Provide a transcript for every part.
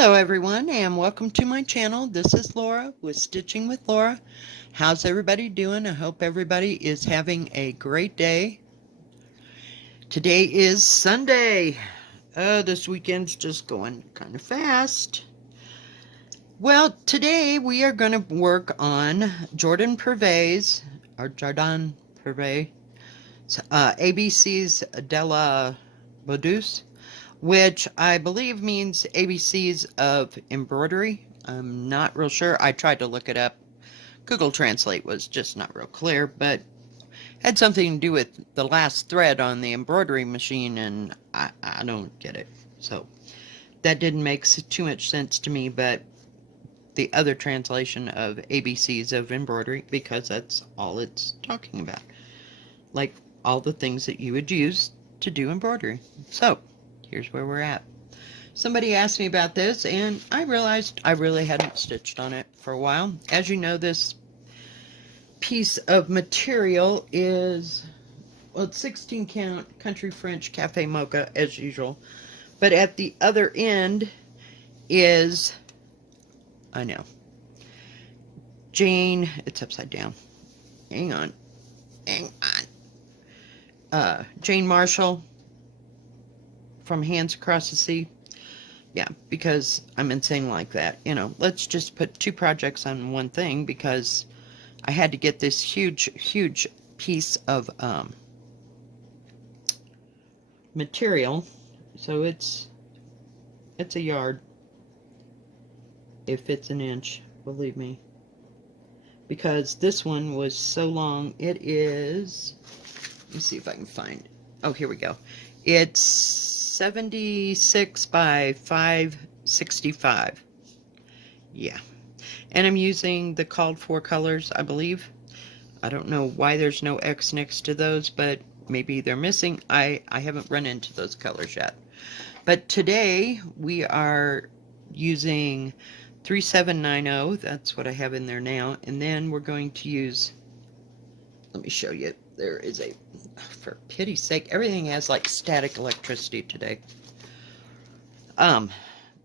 Hello everyone and welcome to my channel. This is Laura with Stitching with Laura. How's everybody doing? I hope everybody is having a great day. Today is Sunday. This weekend's just going kind of fast. Well, today we are going to work on Jardin Prive's, or Jardin Prive, ABC's de la Brodeuse, which I believe means ABCs of embroidery. I'm not real sure. I tried to look it up. Google Translate was just not real clear, but had something to do with the last thread on the embroidery machine, and I don't get it. So that didn't make too much sense to me, but the other translation of ABCs of embroidery, because that's all it's talking about. Like all the things that you would use to do embroidery. So here's where we're at. Somebody asked me about this, and I realized I really hadn't stitched on it for a while. As you know, this piece of material is, well, it's 16 count Country French Cafe Mocha as usual, but at the other end is, I know, Jane, it's upside down, hang on, Jane Marshall from Hands Across the Sea. Yeah, because I'm insane like that. You know, let's just put two projects on one thing, because I had to get this huge piece of material. So it's a yard if it's an inch, believe me. Because this one was so long, it is, let me see if I can find, oh, here we go. It's 76 by 565. Yeah. And I'm using the called for colors, I believe. I don't know why there's no X next to those, but maybe they're missing. I haven't run into those colors yet. But today we are using 3790. That's what I have in there now. And then we're going to use, let me show you. There is a, for pity's sake, everything has like static electricity today.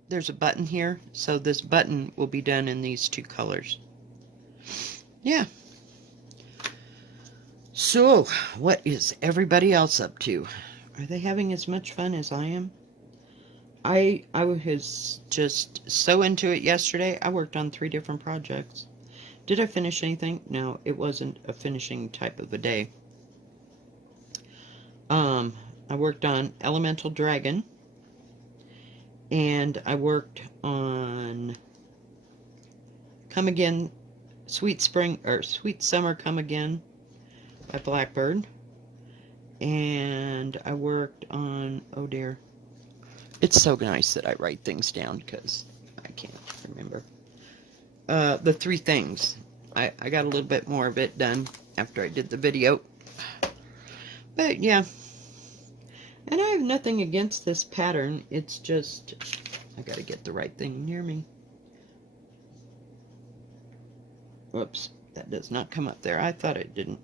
There's a button here, so this button will be done in these two colors. Yeah. So, what is everybody else up to? Are they having as much fun as I am? I was just so into it yesterday. I worked on 3 different projects. Did I finish anything? No, it wasn't a finishing type of a day. I worked on Elemental Dragon, and I worked on Come Again, Sweet Spring, or Sweet Summer Come Again by Blackbird, and I worked on, oh dear, it's so nice that I write things down because I can't remember. The 3 things. I got a little bit more of it done after I did the video. But yeah, and I have nothing against this pattern. It's just, I gotta get the right thing near me. Whoops, that does not come up there. I thought it didn't.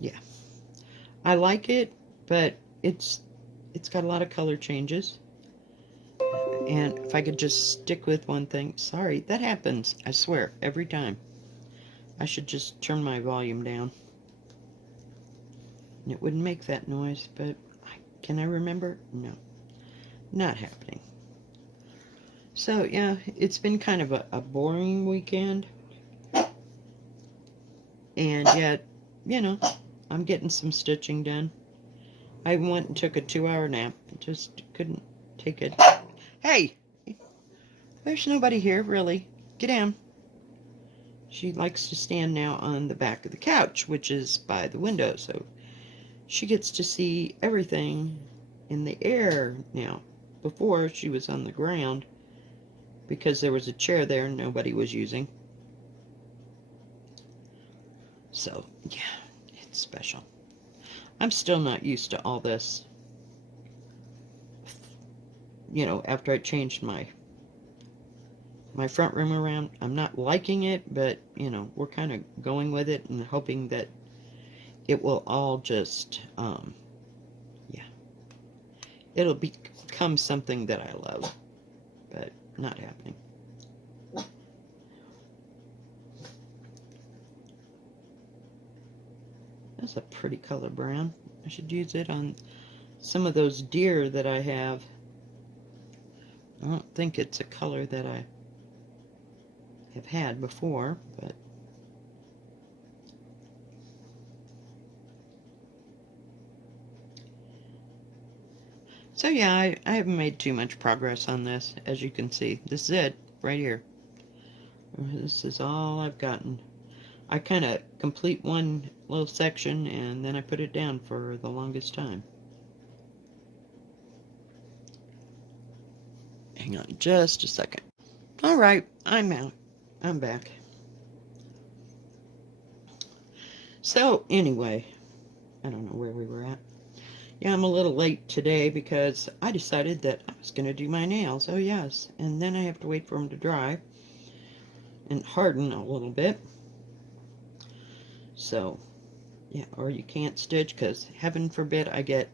Yeah, I like it, but it's got a lot of color changes. And if I could just stick with one thing, sorry, that happens, I swear, every time. I should just turn my volume down. And it wouldn't make that noise, but can I remember? No, not happening. So yeah, it's been kind of a boring weekend. And yet, you know, I'm getting some stitching done. I went and took a 2-hour nap. Just couldn't take it. Hey! There's nobody here, really. Get down. She likes to stand now on the back of the couch, which is by the window, so she gets to see everything in the air now. Before, she was on the ground because there was a chair there nobody was using. So, yeah, it's special. I'm still not used to all this. You know, after I changed my front room around, I'm not liking it, but, you know, we're kind of going with it and hoping that it will all just, yeah, it'll become something that I love, but not happening. That's a pretty color brown. I should use it on some of those deer that I have. I don't think it's a color that I have had before, but so yeah, I haven't made too much progress on this, as you can see. This is it, right here. This is all I've gotten. I kind of complete one little section and then I put it down for the longest time. Hang on just a second. Alright, I'm out. I'm back. So, anyway, I don't know where we were at. Yeah, I'm a little late today because I decided that I was going to do my nails. Oh, yes. And then I have to wait for them to dry and harden a little bit. So, yeah, or you can't stitch because heaven forbid I get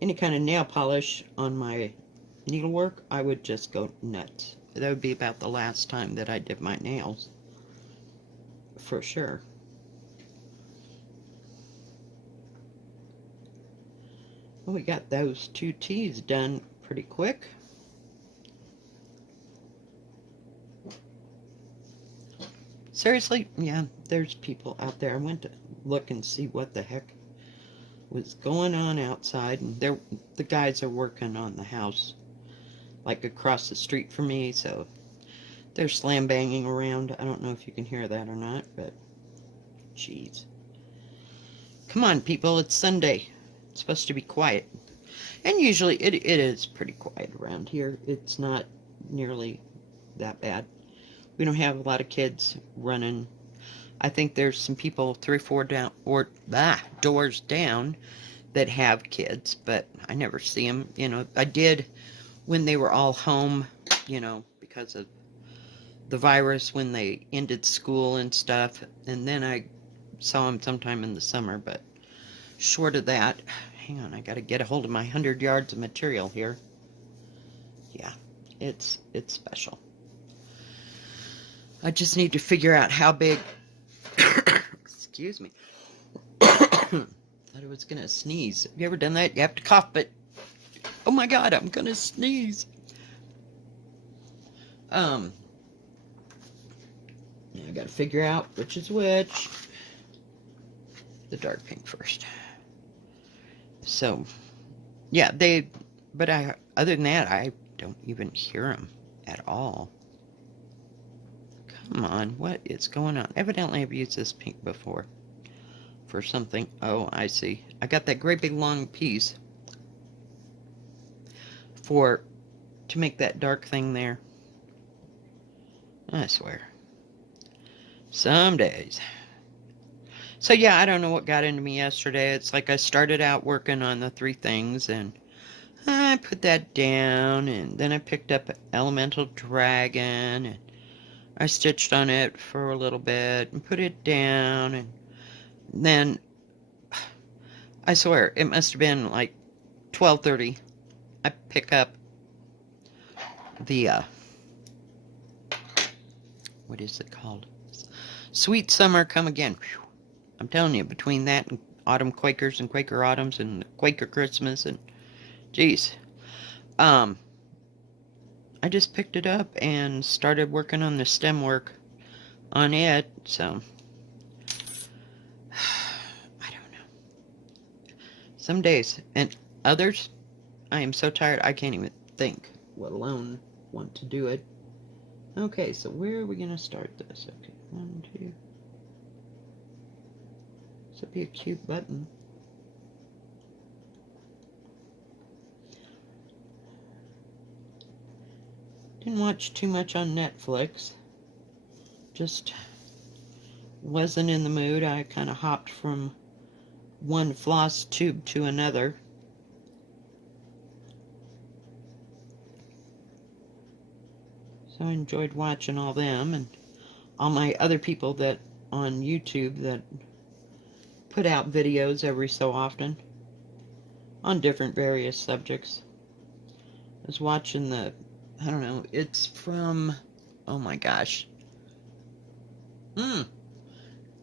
any kind of nail polish on my needlework. I would just go nuts. That would be about the last time that I did my nails. For sure. Well, we got those two T's done pretty quick. Seriously, yeah, there's people out there. I went to look and see what the heck was going on outside, and the guys are working on the house, like across the street from me, so they're slam banging around. I don't know if you can hear that or not, but jeez. Come on, people, it's Sunday. It's supposed to be quiet. And usually it is pretty quiet around here. It's not nearly that bad. We don't have a lot of kids running. I think there's some people 3 or 4 down or doors down that have kids, but I never see them. You know, I did when they were all home, you know, because of the virus when they ended school and stuff, and then I saw them sometime in the summer, but short of that, hang on, I gotta get a hold of my 100 yards of material here. Yeah, it's special. I just need to figure out how big, excuse me, thought I was gonna sneeze. Have you ever done that? You have to cough, but oh my god, I'm gonna sneeze. I gotta figure out which is which. The dark pink first. So, yeah, but other than that, I don't even hear them at all. Come on, what is going on? Evidently, I've used this pink before for something. Oh, I see. I got that great big long piece to make that dark thing there. I swear. Some days. So yeah, I don't know what got into me yesterday. It's like I started out working on the 3 things and I put that down, and then I picked up Elemental Dragon and I stitched on it for a little bit and put it down, and then I swear it must have been like 12:30. I pick up the what is it called? Sweet Summer Come Again. Whew. I'm telling you, between that and Autumn Quakers and Quaker Autumns and Quaker Christmas and geez. I just picked it up and started working on the stem work on it, so I don't know. Some days, and others, I am so tired I can't even think, let alone want to do it. Okay, so where are we going to start this? Okay, 1, 2. This would be a cute button. Didn't watch too much on Netflix. Just wasn't in the mood. I kind of hopped from one floss tube to another. So I enjoyed watching all them and all my other people that on YouTube that put out videos every so often. on different various subjects. I was watching I don't know, it's from, oh my gosh,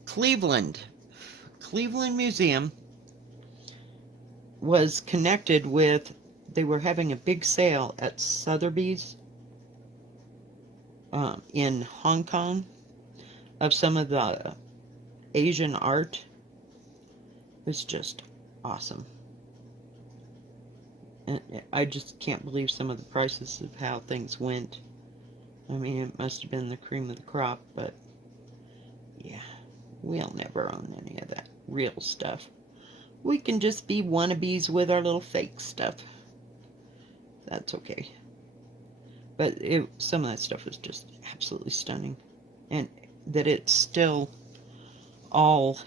Cleveland. Cleveland Museum was connected with, they were having a big sale at Sotheby's in Hong Kong of some of the Asian art. It was just awesome. And I just can't believe some of the prices of how things went. I mean, it must have been the cream of the crop, but yeah, we'll never own any of that real stuff. We can just be wannabes with our little fake stuff. That's okay. But some of that stuff was just absolutely stunning. And that it's still all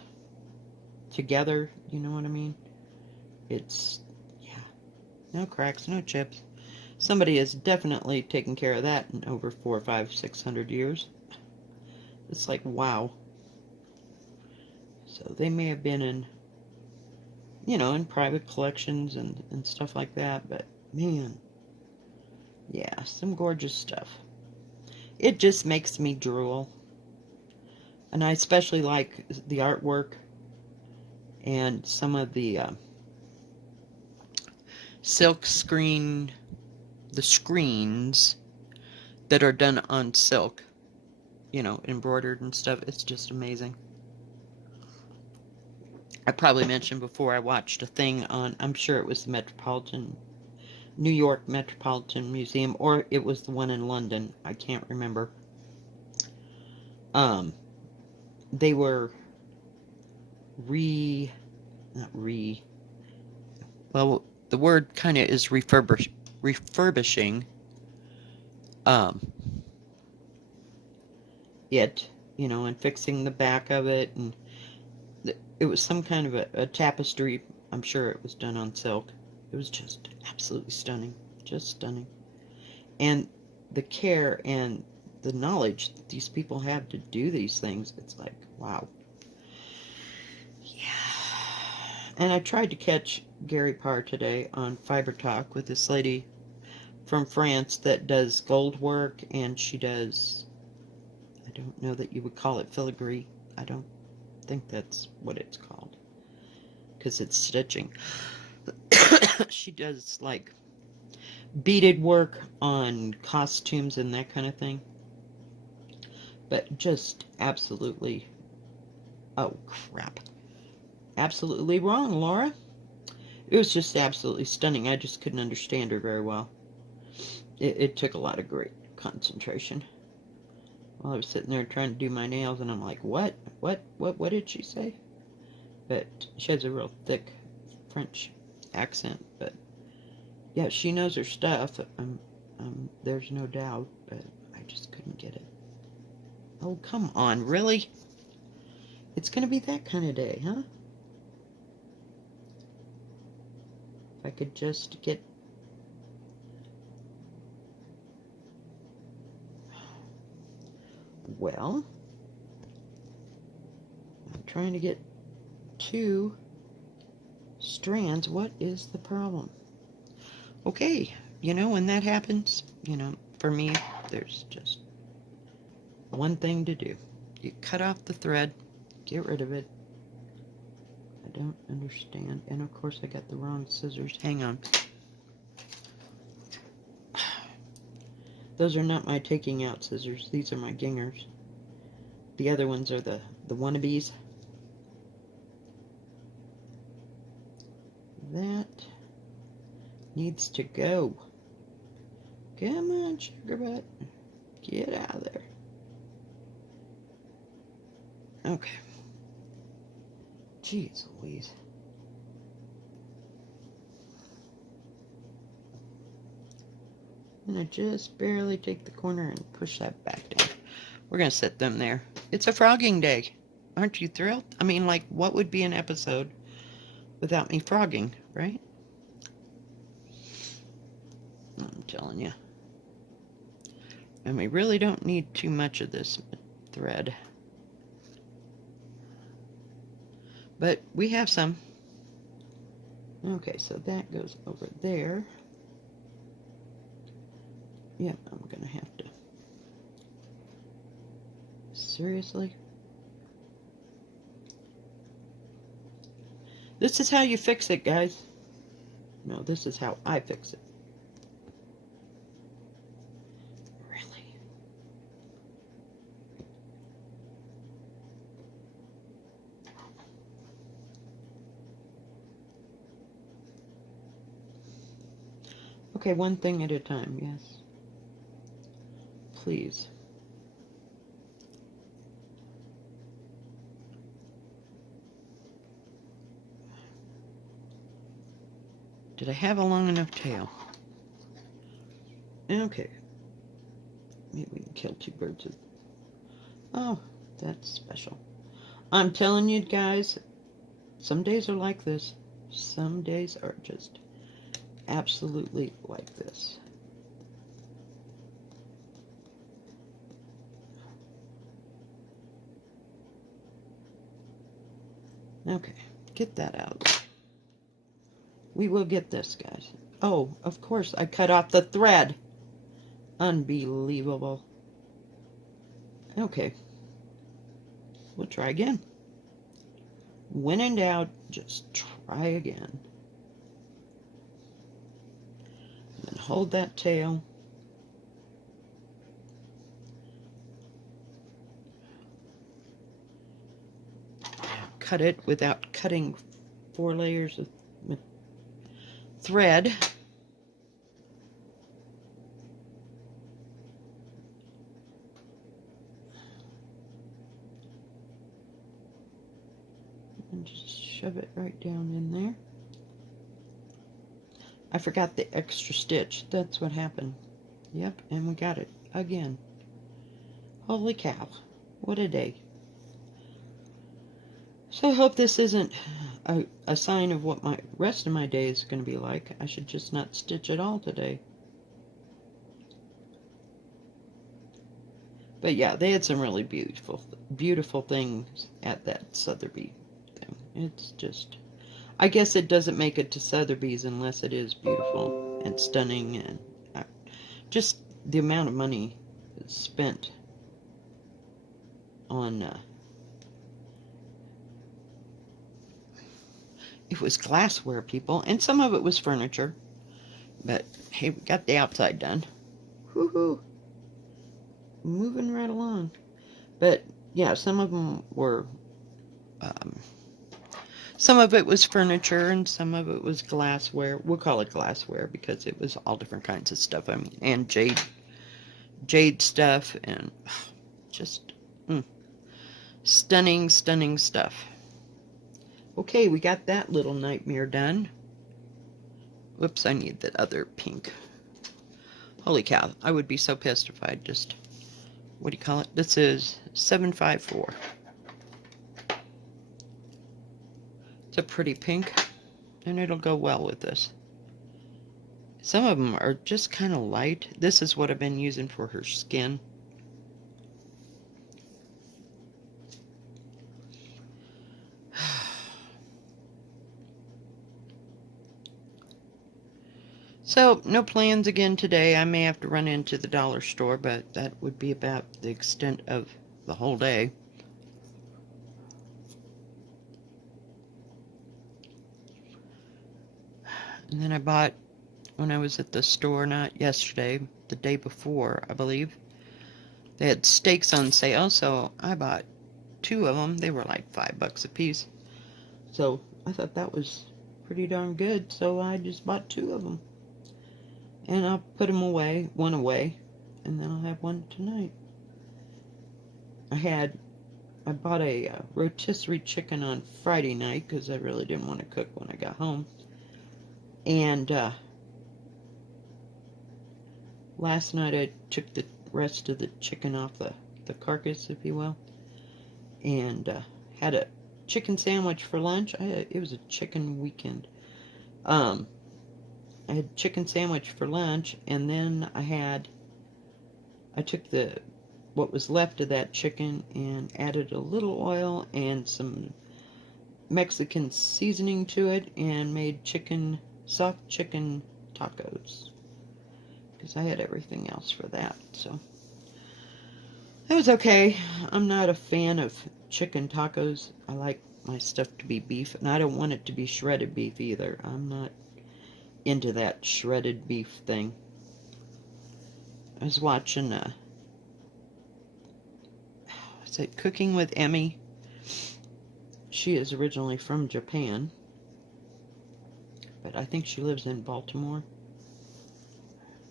together, you know what I mean? It's, yeah, no cracks, no chips. Somebody has definitely taken care of that in over 400, 500, 600 years. It's like, wow. So they may have been in, in private collections and stuff like that, but man, yeah, some gorgeous stuff. It just makes me drool. And I especially like the artwork and some of the silk screen, the screens that are done on silk, embroidered and stuff. It's just amazing. I probably mentioned before, I watched a thing on, I'm sure it was the New York Metropolitan Museum, or it was the one in London. I can't remember. They were well, the word kind of is refurbishing it, and fixing the back of it, and it was some kind of a tapestry. I'm sure it was done on silk. It was just absolutely stunning. Just stunning. And the care and the knowledge that these people have to do these things, it's like, wow. Yeah. And I tried to catch Gary Parr today on Fiber Talk with this lady from France that does gold work, and she does, I don't know that you would call it filigree. I don't think that's what it's called, because it's stitching. She does like beaded work on costumes and that kind of thing, but just absolutely, oh crap, absolutely wrong, Laura. It was just absolutely stunning. I just couldn't understand her very well. It took a lot of great concentration. While I was sitting there trying to do my nails, and I'm like, what did she say? But she has a real thick French accent, but yeah, she knows her stuff. There's no doubt, but I just couldn't get it. Oh, come on, really? It's gonna be that kind of day, huh? If I could just get... Well, I'm trying to get 2 strands. What is the problem? Okay, when that happens, for me, there's just one thing to do. You cut off the thread, get rid of it. I don't understand. And of course I got the wrong scissors. Hang on. Those are not my taking out scissors. These are my gingers. The other ones are the wannabes. That needs to go. Come on, sugar butt. Get out of there. Okay. Jeez Louise. I'm going to just barely take the corner and push that back down. We're going to set them there. It's a frogging day. Aren't you thrilled? I mean, like, what would be an episode without me frogging, right? I'm telling you. And we really don't need too much of this thread. But we have some. Okay, so that goes over there. Yep, I'm gonna have to. Seriously? This is how you fix it, guys. No, this is how I fix it. Really? Okay, one thing at a time, yes. Please. Did I have a long enough tail? Okay. Maybe we can kill two birds with... Oh, that's special. I'm telling you guys, some days are like this. Some days are just absolutely like this. Okay, get that out of the way. We will get this, guys. Oh, of course, I cut off the thread. Unbelievable. Okay, we'll try again. When in doubt, just try again. And then hold that tail. Cut it without cutting 4 layers of thread. And just shove it right down in there. I forgot the extra stitch. That's what happened. Yep, and we got it again. Holy cow. What a day. So I hope this isn't a sign of what my rest of my day is going to be like. I should just not stitch at all today. But yeah, they had some really beautiful things at that Sotheby thing. It's just... I guess it doesn't make it to Sotheby's unless it is beautiful and stunning, and just the amount of money spent on it was glassware, people, and some of it was furniture, but hey, we got the outside done. Woohoo! Moving right along. But yeah, some of them were some of it was furniture and some of it was glassware. We'll call it glassware because it was all different kinds of stuff. I mean, and jade stuff, and just stunning stuff. Okay, we got that little nightmare done. Whoops, I need that other pink. Holy cow, I would be so pissed if I just... What do you call it? This is 754. It's a pretty pink, and it'll go well with this. Some of them are just kind of light. This is what I've been using for her skin. So, no plans again today. I may have to run into the dollar store, but that would be about the extent of the whole day. And then I bought, when I was at the store, not yesterday, the day before, I believe, they had steaks on sale, so I bought 2 of them. They were like $5 a piece. So I thought that was pretty darn good, so I just bought 2 of them. And I'll put them away, one away, and then I'll have one tonight. I bought a rotisserie chicken on Friday night because I really didn't want to cook when I got home. And last night I took the rest of the chicken off the carcass, if you will, and had a chicken sandwich for lunch. It was a chicken weekend. I had chicken sandwich for lunch, and then I took what was left of that chicken and added a little oil and some Mexican seasoning to it and made soft chicken tacos. Because I had everything else for that, so. It was okay. I'm not a fan of chicken tacos. I like my stuff to be beef, and I don't want it to be shredded beef either. I'm not into that shredded beef thing. I was watching, is it Cooking with Emmy? She is originally from Japan, but I think she lives in Baltimore,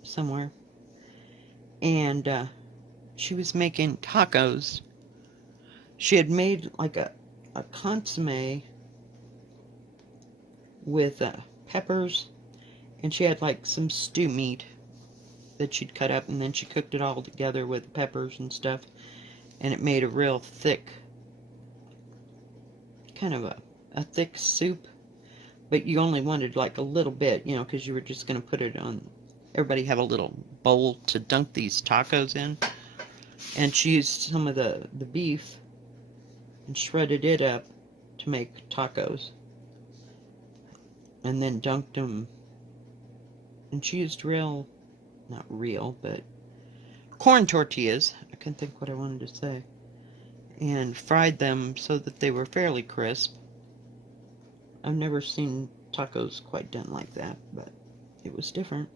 somewhere. And she was making tacos. She had made like a consomme with peppers, and she had like some stew meat that she'd cut up, and then she cooked it all together with peppers and stuff, and it made a real thick, kind of a thick soup, but you only wanted like a little bit, you know, because you were just going to put it on. Everybody have a little bowl to dunk these tacos in, and she used some of the beef and shredded it up to make tacos, and then dunked them, and she used not real, but corn tortillas, I couldn't think what I wanted to say, and fried them so that they were fairly crisp. I've never seen tacos quite done like that, but it was different.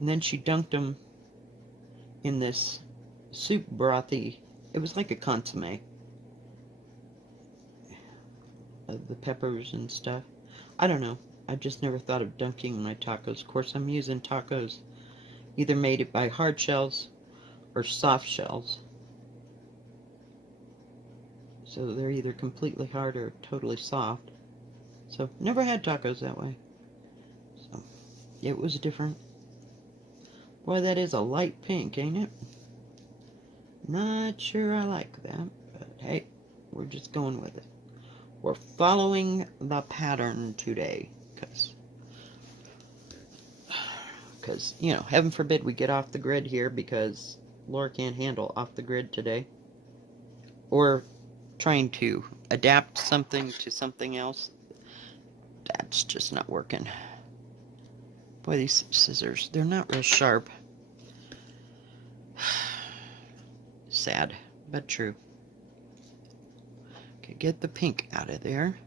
And then she dunked them in this soup brothy. It was like a consomme of the peppers and stuff. I don't know. I just never thought of dunking my tacos. Of course, I'm using tacos either made it by hard shells or soft shells. So they're either completely hard or totally soft. So never had tacos that way. So it was different. Boy, that is a light pink, ain't it? Not sure I like that, but hey, we're just going with it. We're following the pattern today, because, you know, heaven forbid we get off the grid here, because Lora can't handle off the grid today. Or trying to adapt something to something else. That's just not working. Boy, these scissors, they're not real sharp. Sad, but true. Okay, get the pink out of there.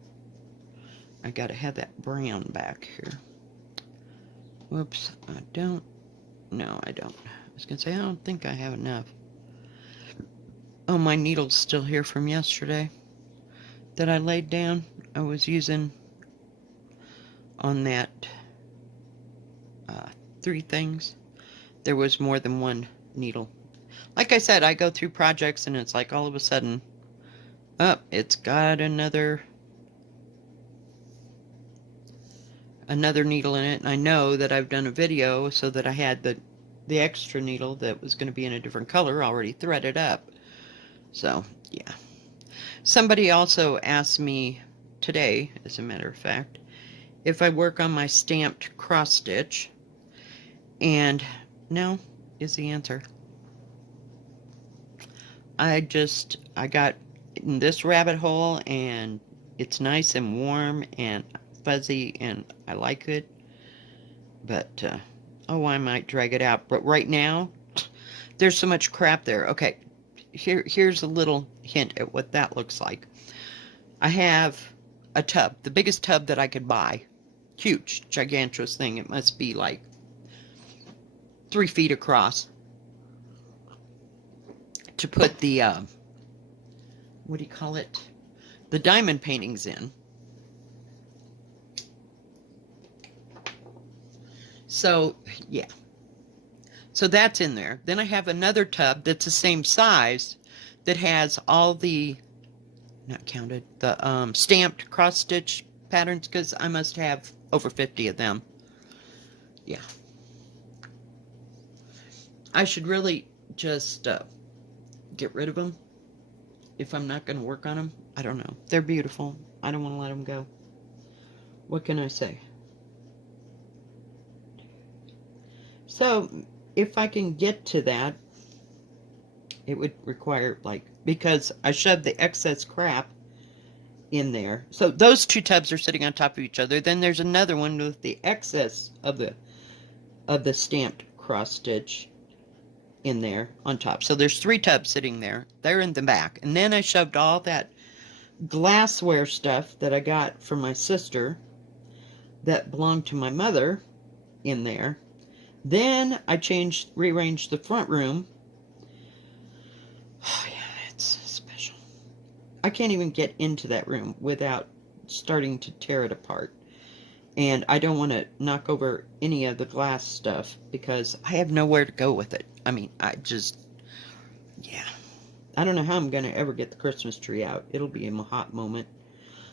I gotta have that brown back here. Whoops, I don't. No, I don't. I was gonna say, I don't think I have enough. Oh, my needle's still here from yesterday that I laid down. I was using on that 3 things. There was more than one needle. Like I said, I go through projects and it's like all of a sudden, it's got another needle in it, and I know that I've done a video so that I had the extra needle that was going to be in a different color already threaded up. So, yeah. Somebody also asked me today, as a matter of fact, if I work on my stamped cross stitch, and no is the answer. I got in this rabbit hole, and it's nice and warm and fuzzy, and I like it, but I might drag it out. But right now, there's so much crap there. Okay, here's a little hint at what that looks like. I have a tub, the biggest tub that I could buy, huge, gigantuous thing. It must be like 3 feet across, to put the what do you call it, the diamond paintings in. So yeah, so that's in there. Then I have another tub that's the same size that has all the, not counted, the stamped cross stitch patterns, because I must have over 50 of them. Yeah, I should really just get rid of them if I'm not going to work on them. I don't know. They're beautiful. I don't want to let them go. What can I say? So, if I can get to that, it would require, like, because I shoved the excess crap in there. So those two tubs are sitting on top of each other. Then there's another one with the excess of the stamped cross stitch in there on top. So there's 3 tubs sitting there. They're in the back. And then I shoved all that glassware stuff that I got from my sister that belonged to my mother in there. Then I rearranged the front room. Oh yeah, it's special. I can't even get into that room without starting to tear it apart. And I don't want to knock over any of the glass stuff because I have nowhere to go with it. I mean, yeah. I don't know how I'm going to ever get the Christmas tree out. It'll be a hot moment.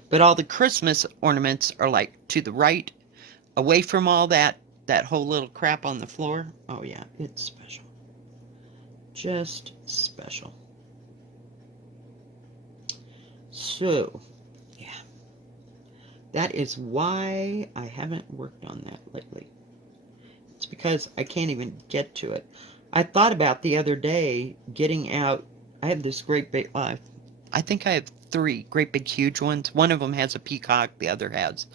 But all the Christmas ornaments are like to the right, away from all that whole little crap on the floor. Oh yeah, it's special. Just special. So, yeah. That is why I haven't worked on that lately. It's because I can't even get to it. I thought about the other day getting out. I have this great big, I think I have 3 great big huge ones. One of them has a peacock. The other has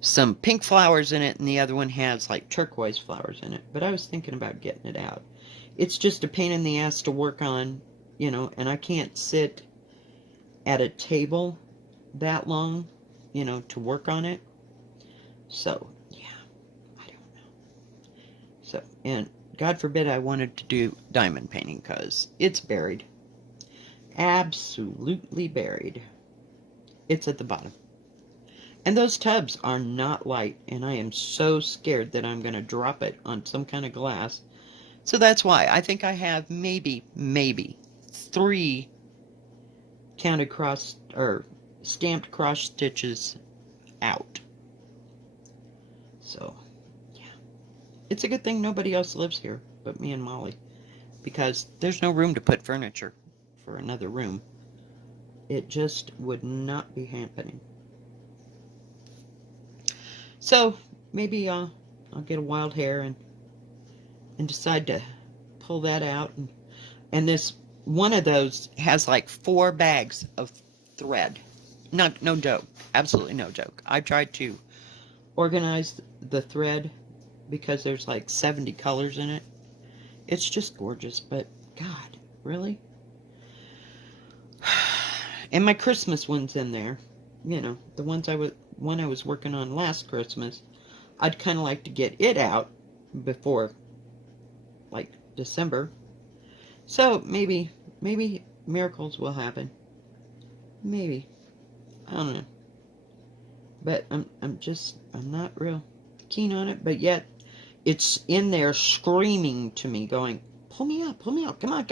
some pink flowers in it. And the other one has like turquoise flowers in it. But I was thinking about getting it out. It's just a pain in the ass to work on, you know, and I can't sit at a table that long, you know, to work on it. So, yeah, I don't know. So, and God forbid I wanted to do diamond painting because it's buried. Absolutely buried. It's at the bottom. And those tubs are not light, and I am so scared that I'm going to drop it on some kind of glass. So that's why I think I have maybe 3 counted cross or stamped cross stitches out. So, yeah. It's a good thing nobody else lives here but me and Molly, because there's no room to put furniture for another room. It just would not be happening. So maybe I'll get a wild hair and decide to pull that out. And this one of those has like 4 bags of thread. No joke. Absolutely no joke. I tried to organize the thread because there's like 70 colors in it. It's just gorgeous, but God, really? And my Christmas one's in there. You know, the one I was working on last Christmas. I'd kind of like to get it out before, like, December. So maybe miracles will happen. Maybe. I don't know. But I'm not real keen on it, but yet it's in there screaming to me, going, pull me up, come on,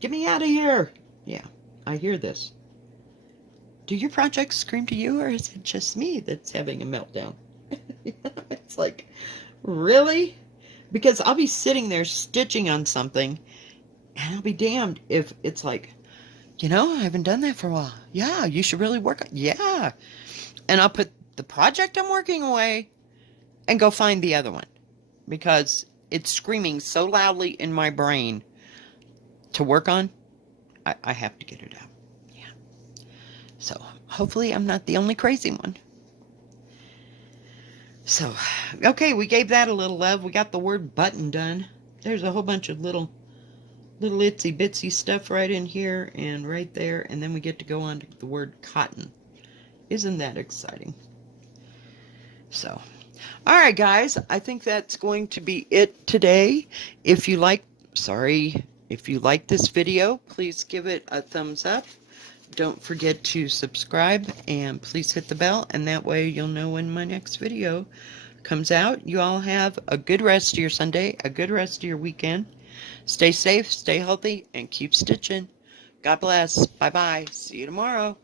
get me out of here. Yeah, I hear this. Do your projects scream to you, or is it just me that's having a meltdown? It's like, really? Because I'll be sitting there stitching on something, and I'll be damned if it's like, you know, I haven't done that for a while. Yeah, you should really work on. Yeah. And I'll put the project I'm working away and go find the other one, because it's screaming so loudly in my brain to work on. I have to get it out. Yeah. So hopefully I'm not the only crazy one. So, okay, we gave that a little love. We got the word button done. There's a whole bunch of little itsy bitsy stuff right in here and right there. And then we get to go on to the word cotton. Isn't that exciting? So, all right, guys, I think that's going to be it today. If you like this video, please give it a thumbs up. Don't forget to subscribe, and please hit the bell, and that way you'll know when my next video comes out. You all have a good rest of your Sunday, a good rest of your weekend. Stay safe, stay healthy, and keep stitching. God bless. Bye-bye. See you tomorrow.